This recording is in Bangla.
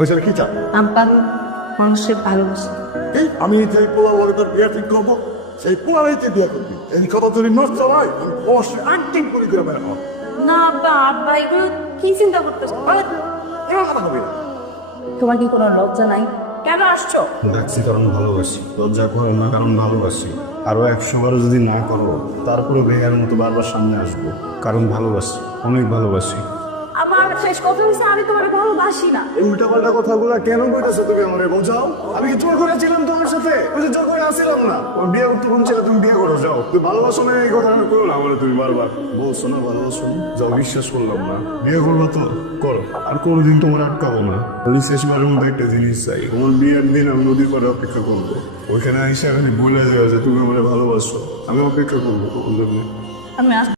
ওই ছেলে কি চান? আব্বা মানুষের ভালোবাসা। এই আমি যে পোলা বলে তোর বিয়ে ঠিক করবো, সেই পোলারাইতে বিয়ে করবি। এই কথা যদি নষ্ট হয় আমি অবশ্যই আন্টিং করে করে বেরোবো। না আব্বা, আব্বা এগুলো কি চিন্তা করতেছো? এবার কথা কবি না। তোমার কি কোনো লজ্জা নাই? কেন আসছো? ডাকছি কারণ ভালোবাসি, লজ্জা করো না কারণ ভালোবাসি। আরো 100 বারও যদি না করো তারপরে বেহার মতো বারবার সামনে আসবো, কারণ ভালোবাসি, অনেক ভালোবাসি। আমার শেষ কথা হচ্ছে আমি তোমার ভালোবাসি না। এই উল্টাপাল্টা কথাগুলো কেন বলতেছো তুমি আমারে বোঝাও? আমি কি জোর করে ছিলাম তোমার সাথে? ওই যে জোর করে আসছিলাম না। ওর বিয়ে করতে কোন ছেলে, তুমি বিয়ে করো যাও। তুমি ভালোবাসো না এই কথা করো না আমারে, তুমি বারবার বলছো না ভালোবাসো না। যাও, বিশ্বাস করলাম না। বিয়ে করবো তো করো, আর কোনোদিন তোমার আটকাবো না। আমি শেষবারের মধ্যে একটা জিনিস চাই, তোমার বিয়ের দিন আমি নদীর পাড়ে অপেক্ষা করবো। ওইখানে এসে আমি বলে যাও যে তুমি আমারে ভালোবাসো, আমি অপেক্ষা করবো তোমার জন্য। আমি